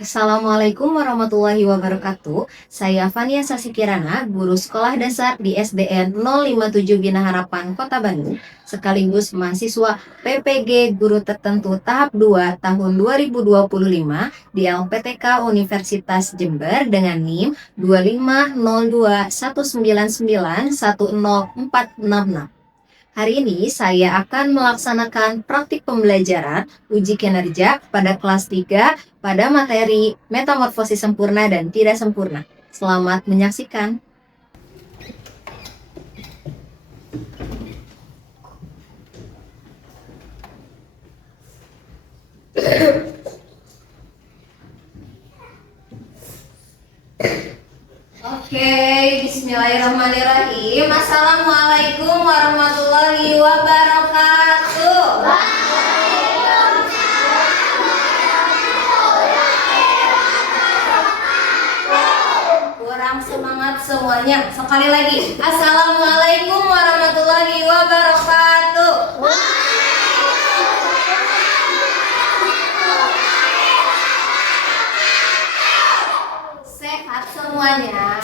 Assalamualaikum warahmatullahi wabarakatuh. Saya Fania Sasikirana, guru sekolah dasar di SDN 057 Bina Harapan, Kota Bandung, sekaligus mahasiswa PPG Guru Tertentu tahap 2 tahun 2025 di LPTK Universitas Jember dengan NIM 250219910466. Hari ini saya akan melaksanakan praktik pembelajaran uji kinerja pada kelas 3 pada materi metamorfosis sempurna dan tidak sempurna. Selamat menyaksikan. Oke, bismillahirrahmanirrahim. Assalamualaikum warahmatullahi wabarakatuh. Kurang semangat semuanya. Sekali lagi. Assalamualaikum warahmatullahi wabarakatuh. Sehat semuanya.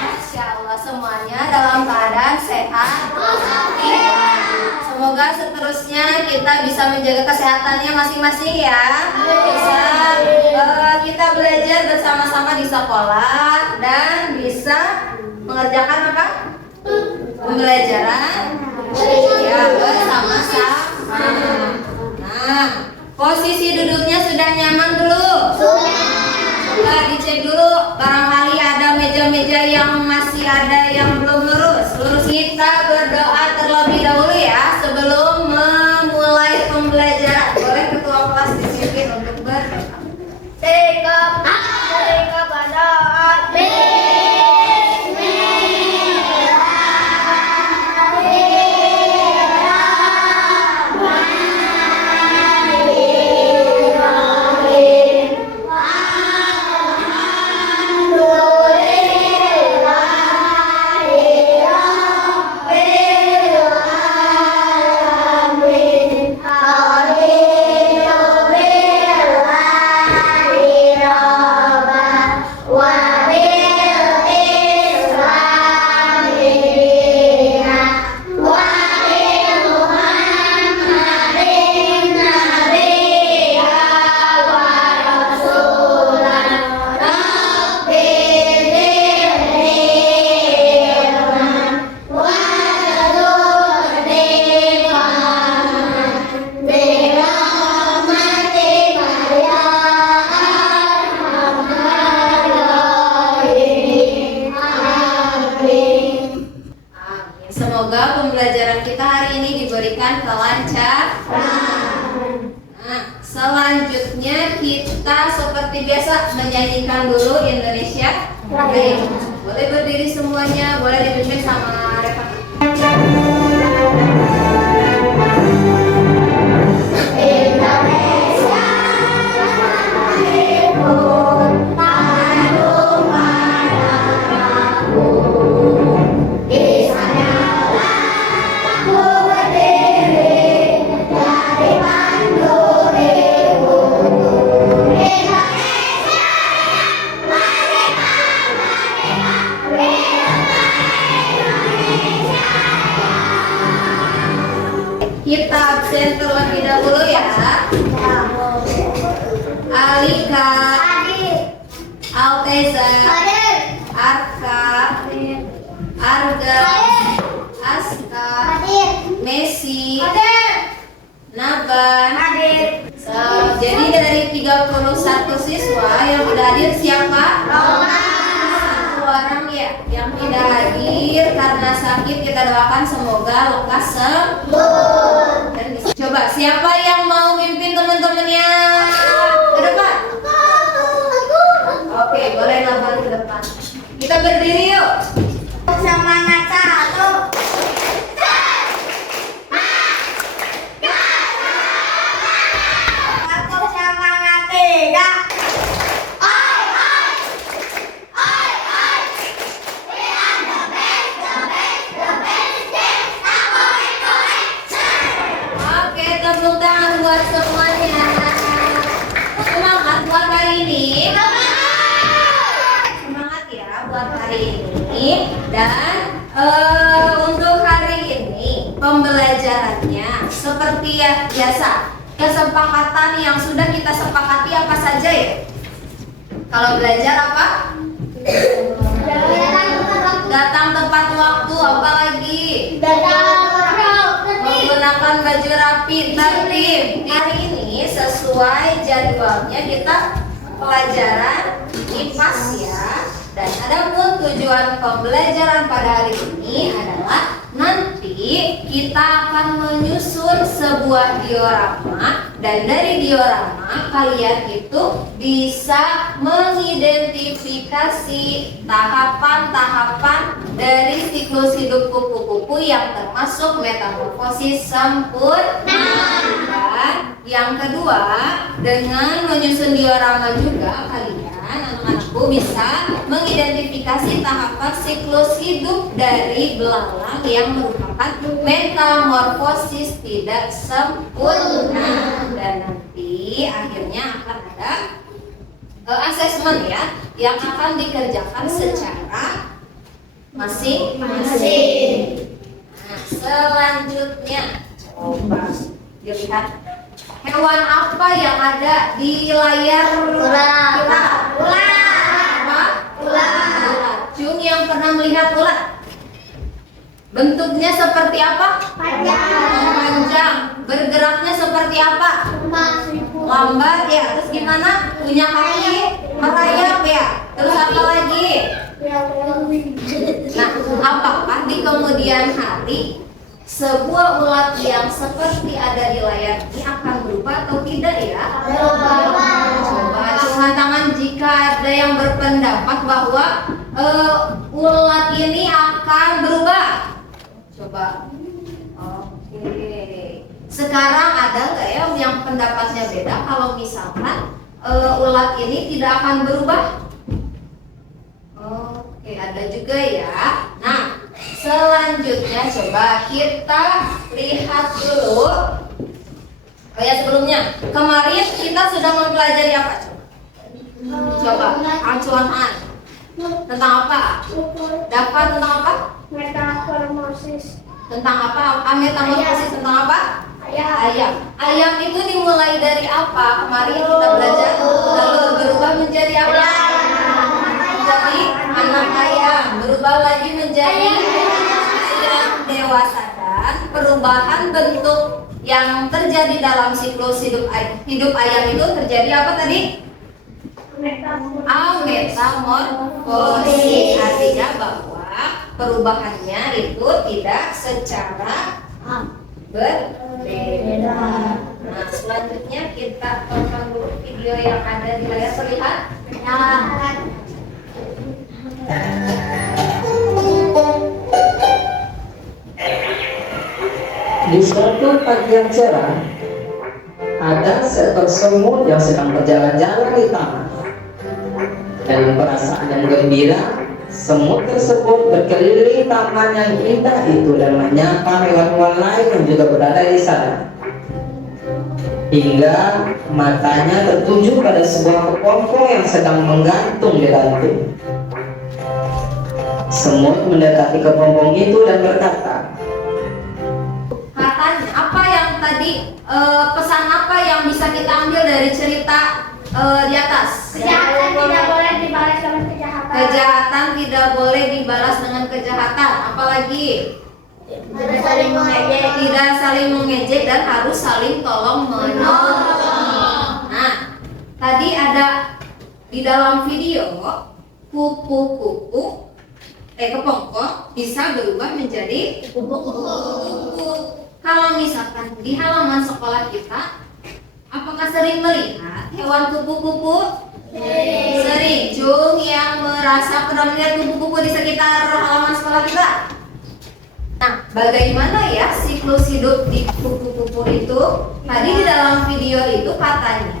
Insya Allah semuanya dalam keadaan sehat. Semoga seterusnya kita bisa menjaga kesehatannya masing-masing ya. Bisa kita belajar bersama-sama di sekolah dan bisa mengerjakan apa? Pembelajaran ya bersama-sama. Nah, posisi duduknya sudah nyaman belum? Coba dicek dulu, barangkali ada meja-meja yang masih ada yang belum lurus. Kita berdoa terlebih dahulu ya sebelum memulai pembelajaran. Boleh ketua kelas dipimpin untuk berdoa. Sikap berdoa. Semoga pembelajaran kita hari ini diberikan kelancaran. Nah, selanjutnya kita seperti biasa menyanyikan dulu Indonesia Raya. Boleh berdiri semuanya, boleh dipimpin sama Reva. Kita absen terlebih dahulu ya. Alika, Alteza, Arka, Arga, Aska, Messi, Naban. Jadi dari 31 siswa yang sudah hadir siapa? Satu orang ya yang tidak hadir karena sakit, kita doakan semoga lekas sembuh. Dan coba siapa yang mau pimpin teman-temannya ke depan? Oke, boleh Naban ke depan. Kita berdiri yuk. Semangat satu. Semangat tiga. buat hari ini. Dan untuk hari ini pembelajarannya seperti ya biasa, kesepakatan yang sudah kita sepakati apa saja ya? Kalau belajar apa? Datang tepat waktu, apa lagi? Menggunakan baju rapi, tertib. Hari ini sesuai jadwalnya kita pelajaran IPAS ya. Dan adapun tujuan pembelajaran pada hari ini adalah nanti kita akan menyusun sebuah diorama, dan dari diorama kalian itu bisa mengidentifikasi tahapan-tahapan dari siklus hidup kupu-kupu yang termasuk metamorfosis sempurna. Dan yang kedua, dengan menyusun diorama juga kalian anak-anakku bisa mengidentifikasi tahapan siklus hidup dari belalang yang merupakan metamorfosis tidak sempurna. Dan nanti akhirnya akan ada asesmen ya, yang akan dikerjakan secara masing-masing. Nah, selanjutnya coba dilihat hewan apa yang ada di layar kita. Ular. Cung yang pernah melihat ular, bentuknya seperti apa? Panjang. Bergeraknya seperti apa? Lambat ya. Terus gimana? Punya kaki merayap ya. Terus apa lagi? Nah, apakah di kemudian hari sebuah ulat yang seperti ada di layar ini akan berubah atau tidak ya? Coba acungkan tangan jika ada yang berpendapat bahwa ulat ini akan berubah. Coba. Oke. Sekarang ada nggak ya yang pendapatnya beda kalau misalkan ulat ini tidak akan berubah? Oke, ada juga ya. Nah, selanjutnya coba kita lihat dulu. Oh ya, sebelumnya kemarin kita sudah mempelajari apa? Coba acuan tentang apa? Dapat tentang apa? Metamorfosis. Tentang apa? Metamorfosis tentang apa? Ayam. Ayam itu dimulai dari apa? Kemarin kita belajar, lalu berubah menjadi apa? Menjadi anak ayam, berubah lagi menjadi ayam dewasa. Dan perubahan bentuk yang terjadi dalam siklus hidup ayam itu terjadi apa tadi? Metamorfosis. Artinya bahwa perubahannya itu tidak secara berbeda. Nah, selanjutnya kita tonton dulu video yang ada di layar, terlihat? Di suatu pagi yang cerah, ada seekor semut yang sedang berjalan-jalan di taman. Dengan perasaan yang gembira, semut tersebut berkeliling taman yang indah itu dan menyapa hewan-hewan lain yang juga berada di sana. Hingga matanya tertuju pada sebuah kepompong yang sedang menggantung di ranting. Semut mendekati kepompong itu dan berkata, Katanya apa yang tadi, pesan apa yang bisa kita ambil dari cerita di atas? Kejahatan tidak boleh dibalas dengan kejahatan. Kejahatan tidak boleh dibalas dengan kejahatan. Apalagi? Tidak saling mengejek. Tidak saling mengejek dan harus saling tolong menolong. Nah, tadi ada di dalam video kupu-kupu kepompong bisa berubah menjadi kupu-kupu. Kalau misalkan di halaman sekolah kita, apakah sering melihat hewan kupu-kupu? Sering. Cung yang merasa pernah melihat kupu-kupu di sekitar halaman sekolah kita. Nah, bagaimana ya siklus hidup di kupu-kupu itu? Tadi di dalam video itu katanya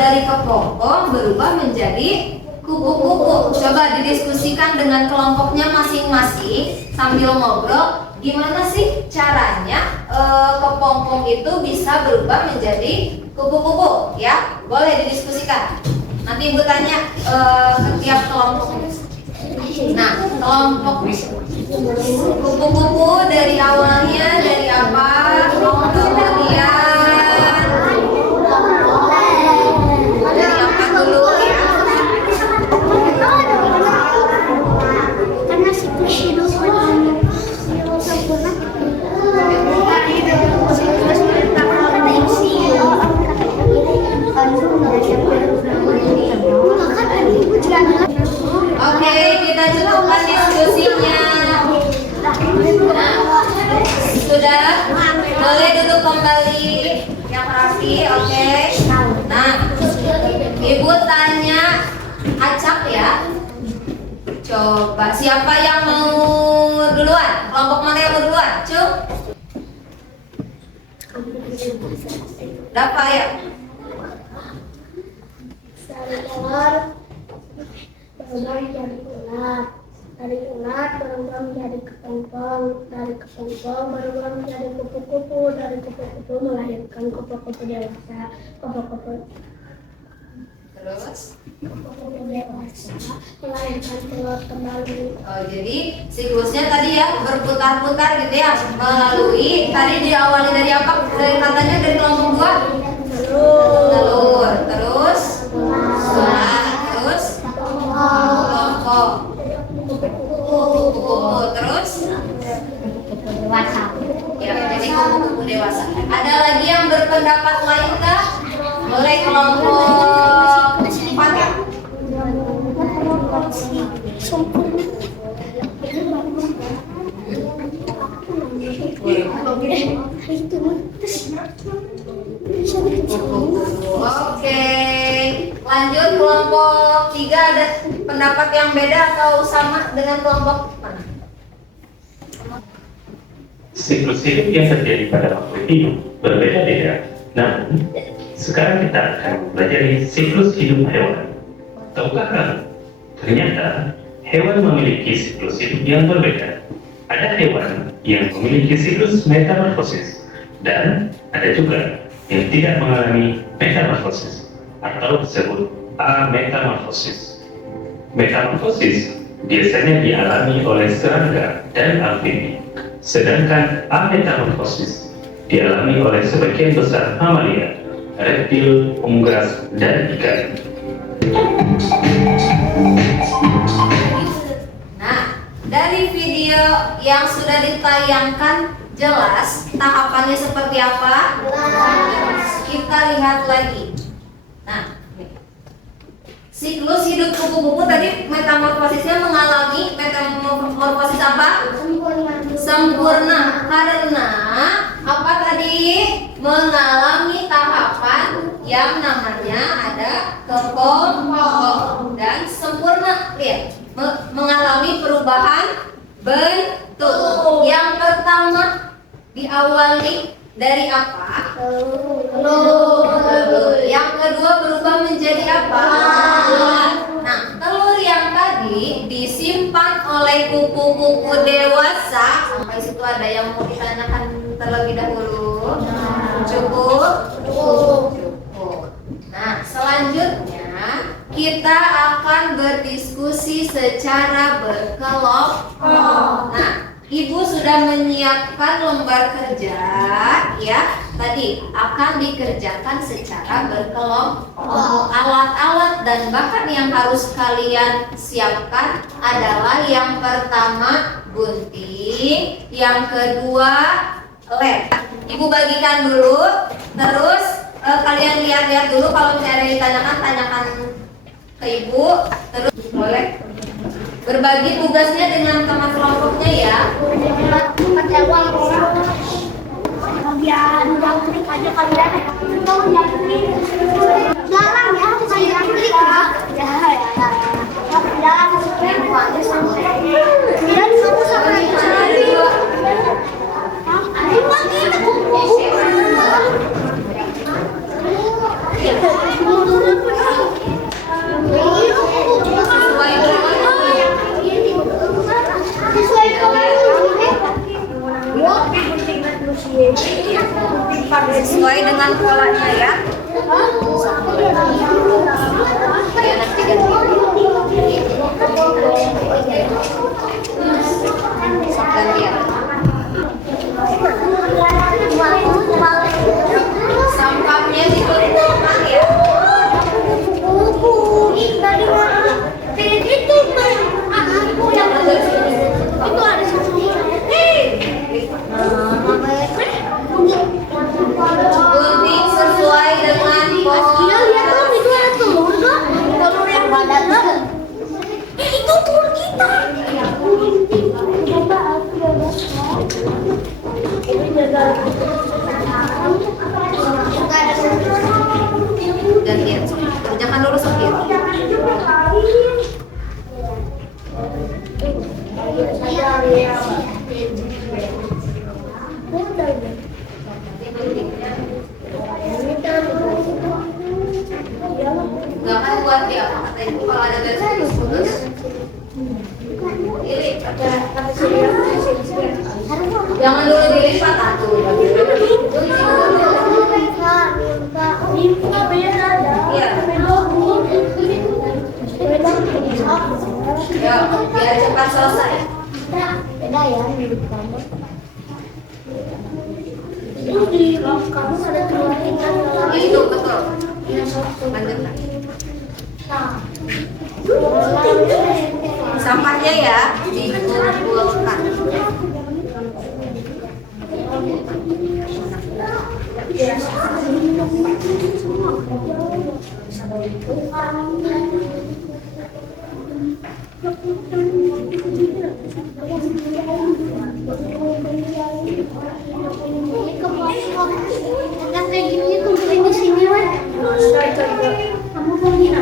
dari kepompong berubah menjadi kupu-kupu. Coba didiskusikan dengan kelompoknya masing-masing sambil ngobrol. Gimana sih caranya kepompong itu bisa berubah menjadi kupu-kupu? Ya, boleh didiskusikan. Nanti Ibu tanya ke tiap kelompok. kelompok kupu-kupu dari awalnya dari apa? Kemudian dari apa dulu ya? Karena siklus hidup sempurna Oke, kita cukupkan diskusinya. Nah, sudah boleh duduk kembali yang rapi, oke? Nah, ibu tanya acak ya. Coba siapa yang mau duluan? Kelompok mana yang mau duluan? Cuk? Dapat ya? berubah jadi ulat, dari ulat berubah menjadi kepompong, dari kepompong berubah menjadi kupu-kupu, dari kupu-kupu melahirkan kupu-kupu dewasa, kupu-kupu Terus? dewasa melahirkan telur kembali. Oh, jadi siklusnya tadi ya berputar-putar gitu ya, melalui tadi diawali dari apa? Dari katanya dari kelompok 2 telur, terus ulat, terus kelompok kupu-kupu, terus Dewasa. ya jadi kupu-kupu dewasa. Ada lagi yang berpendapat lain kah? Boleh kelompok 4 ya? Oke, lanjut kelompok 3 ada pendapat yang beda atau sama dengan kelompok mana? Siklus hidup yang terjadi pada waktu hidup berbeda-beda. Namun, sekarang kita akan mempelajari siklus hidup hewan. Tahukah kamu? Ternyata hewan memiliki siklus hidup yang berbeda. Ada hewan yang memiliki siklus metamorfosis dan ada juga yang tidak mengalami metamorfosis atau disebut ametamorfosis. Metamorfosis biasanya dialami oleh serangga dan amfibi, sedangkan ametamorfosis dialami oleh sebagian besar mamalia, reptil, unggas, dan ikan. Nah, dari video yang sudah ditayangkan jelas tahapannya seperti apa? Kita lihat lagi. Nah, siklus hidup kupu-kupu tadi metamorfosisnya mengalami metamorfosis apa? Sempurna. Karena apa tadi? Mengalami tahapan yang namanya ada kepompong dan sempurna. Lihat, mengalami perubahan bentuk. Yang pertama diawali dari apa? Telur. Yang kedua berubah menjadi apa? Nah, telur yang tadi disimpan oleh kupu-kupu dewasa. Sampai situ ada yang mau ditanyakan terlebih dahulu? Cukup? Cukup. Nah, selanjutnya kita akan berdiskusi secara berkelompok. Nah, Ibu sudah menyiapkan lembar kerja ya. Tadi akan dikerjakan secara berkelompok. Alat-alat dan bahan yang harus kalian siapkan adalah yang pertama gunting, yang kedua lem. Ibu bagikan dulu, terus kalian lihat-lihat dulu, kalau misalnya ada yang ditanyakan, tanyakan ke Ibu. Terus boleh berbagi tugasnya dengan teman kelompoknya ya. Bagian yang klik aja kalian. Tahu yang klik. Jarang ya, saya klik ya. Jarang sekali aja sampai. Biar kamu sampai cari. Sesuai dengan polanya ya. Ya, nanti ganti. Gantian, kerjakan dulu Sofia. Gak kan buat dia apa kata ibu kalau ada garis putus. Dilipat. Jangan dulu dilipat atuh. Iya. Ya, biar cepat selesai. Beda ya hidup kamu. Ini di kamu ada keluarin kan? Itu betul. Lanjutkan. Sampahnya ya dikumpulkan. Yang kayak gini kumpulin di sini, Wan. Kamu punya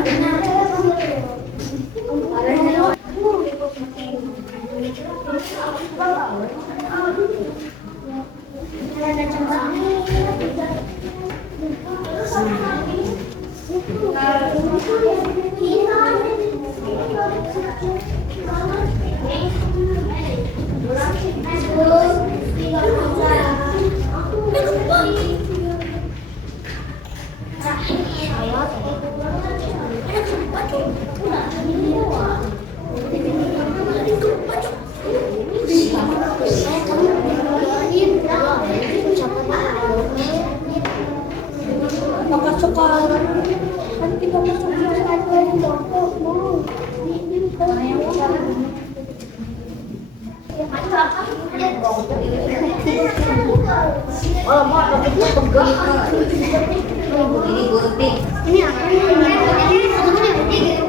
Ini gunting. ini apa ini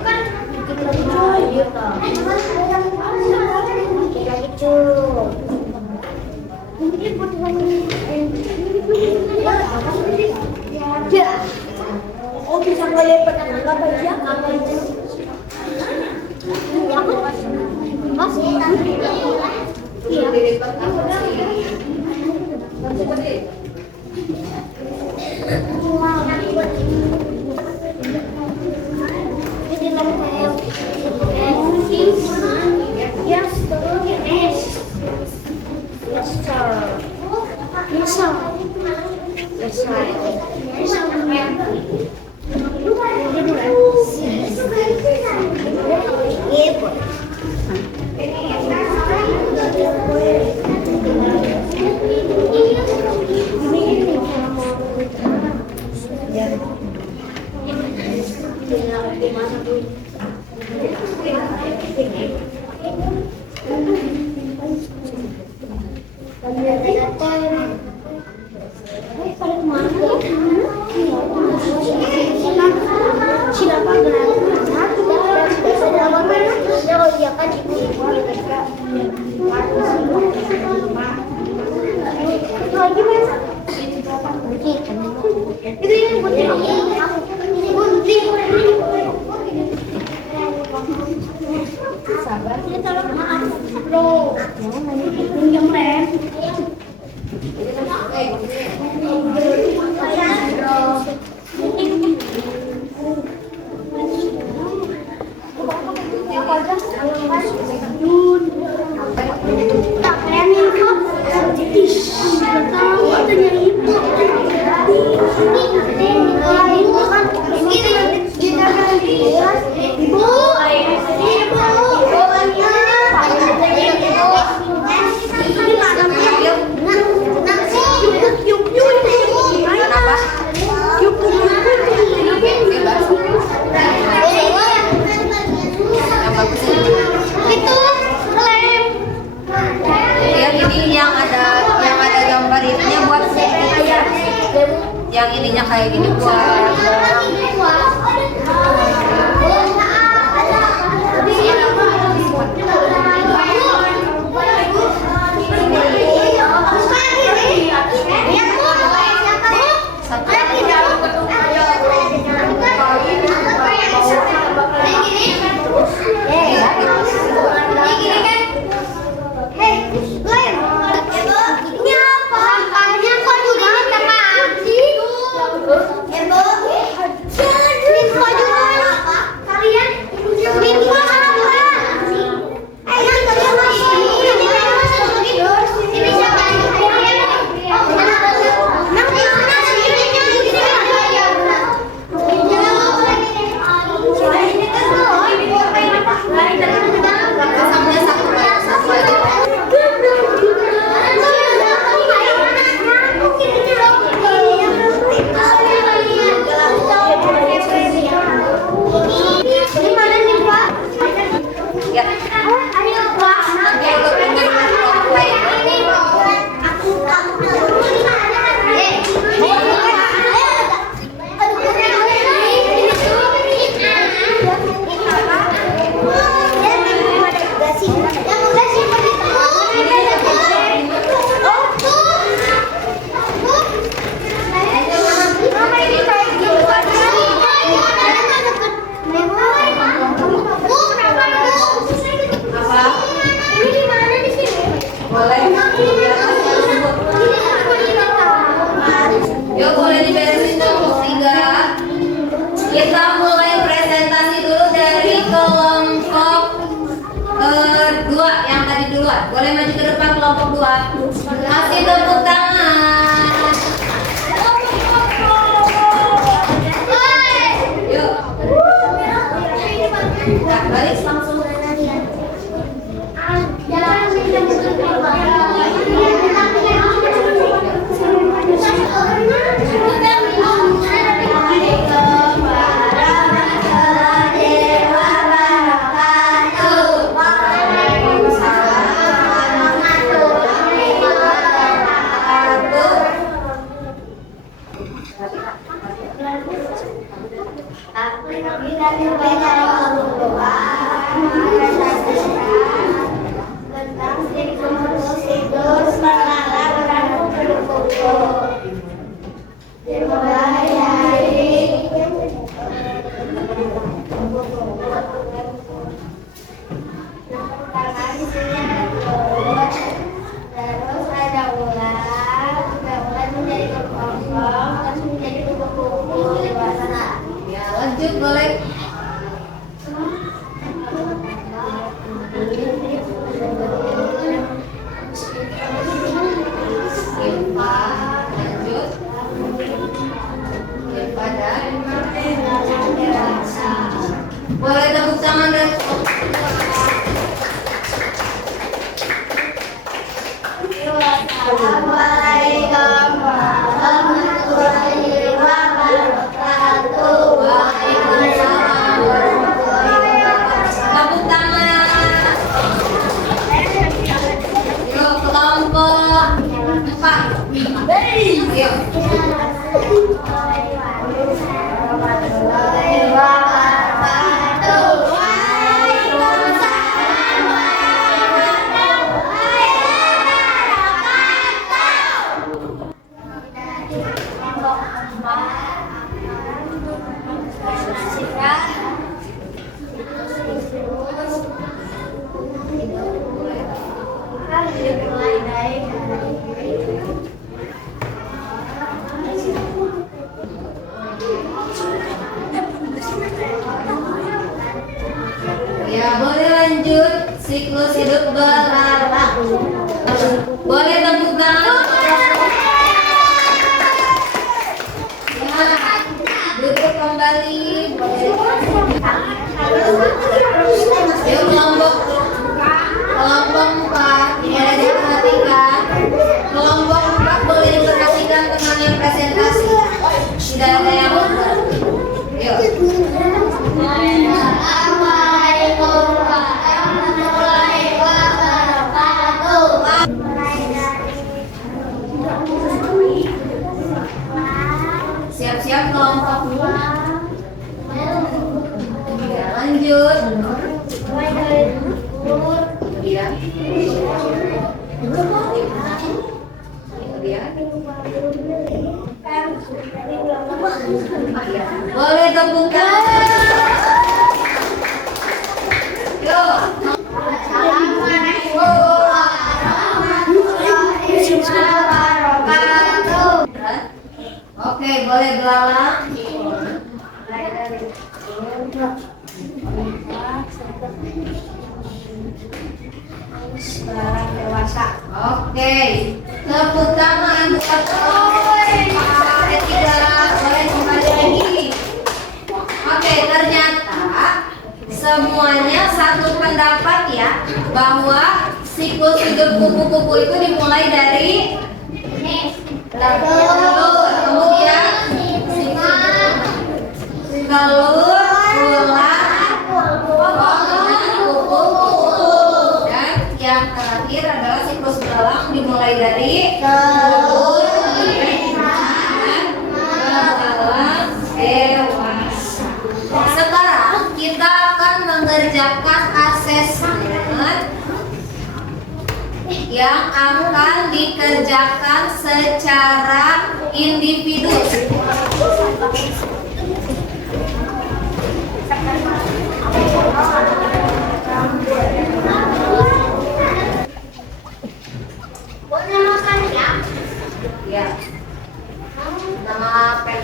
kan oh bisa ngelipat nggak baca apa itu mas iya Dilipat apa sih? Yang ininya kayak gini buat Ya. Nanti aku tunggu dengan kelompok lain. Apa? Boleh. Yuk boleh diberesin kelompok 3. Kita mulai presentasi dulu dari kelompok 2 yang tadi duluan. Boleh maju ke depan kelompok 2. Kasih tepuk tangan. Yuk. Nah, balik langsung. Terus ada ular menjadi kepompong, terus menjadi kupu-kupu dewasa. Ya, lanjut boleh. Silva, lanjut. Silva dan Dewasa. boleh tepuk tangan dan Assalamualaikum warahmatullahi wabarakatuh. Waalaikumsalam warahmatullahi wabarakatuh. Tepuk tangan. Yuk kelompok 4. Yuk. Warahmatullahi wabarakatuh. Waalaikumsalam warahmatullahi wabarakatuh. Dari kelompok 4 dimulai dari Ya, boleh lanjut siklus hidup belalang. Boleh tepuk tangan. Ya, duduk kembali. Yuk kelompok 4 boleh diperhatikan. Kelompok 4 boleh diperhatikan teman yang presentasi. Tidak ada yang lupa. Yuk. Assalamualaikum warahmatullahi wabarakatuh. Siap-siap kelompok 2. Ya, lanjut. Ya. Boleh tepuk tangan. Yuk. Assalamualaikum warahmatullahi wabarakatuh. Oke, boleh belalang. Belalang dewasa. Oke, tepuk tangan buat kelompok 3. Boleh kembali lagi. Oke, ternyata semuanya satu pendapat ya bahwa siklus hidup kupu-kupu itu dimulai dari telur, kemudian telur, ular, kupu-kupu, terakhir adalah siklus belang dimulai dari telur, dan belang dewasa. Sekarang kita akan mengerjakan asesmen yang akan dikerjakan secara individu. Boleh makan ya? Ya. Nama pen.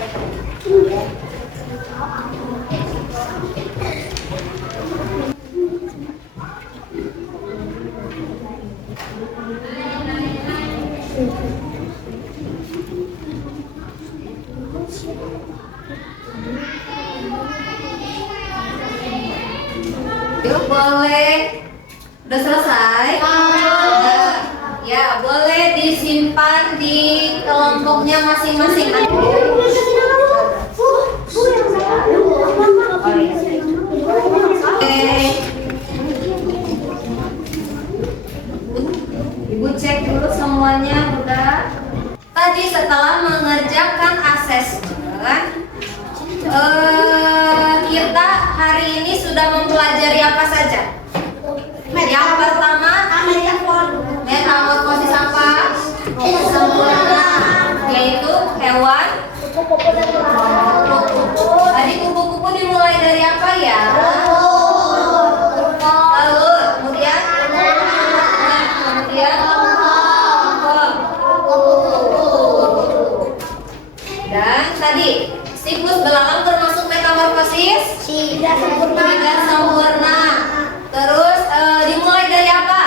Yuk, boleh. Udah selesai? Ya, boleh disimpan di kelompoknya masing-masing. Oke. Ibu cek dulu semuanya udah. Tadi setelah mengerjakan asesmen, kita hari ini sudah mempelajari apa saja? Yang pertama, metamorfosis apa? Sempurna, yaitu hewan. Tadi kupu-kupu dimulai dari apa ya? Telur, kemudian dan tadi siklus belalang termasuk metamorfosis? Tidak sempurna. Tidak sempurna. Terus dimulai dari apa?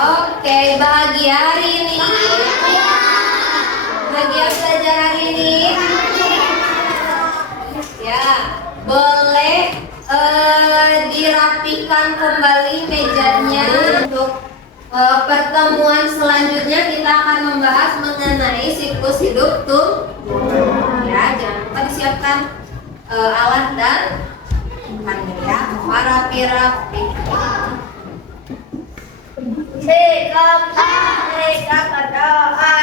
Oke, bahagia hari ini. Bahagia belajar hari ini. Ya, boleh dirapikan kembali mejanya. Untuk pertemuan selanjutnya kita akan membahas mengenai siklus hidup ya, jangan lupa disiapkan alat dan bahannya ya. Rapi-rapi. Sikap doa.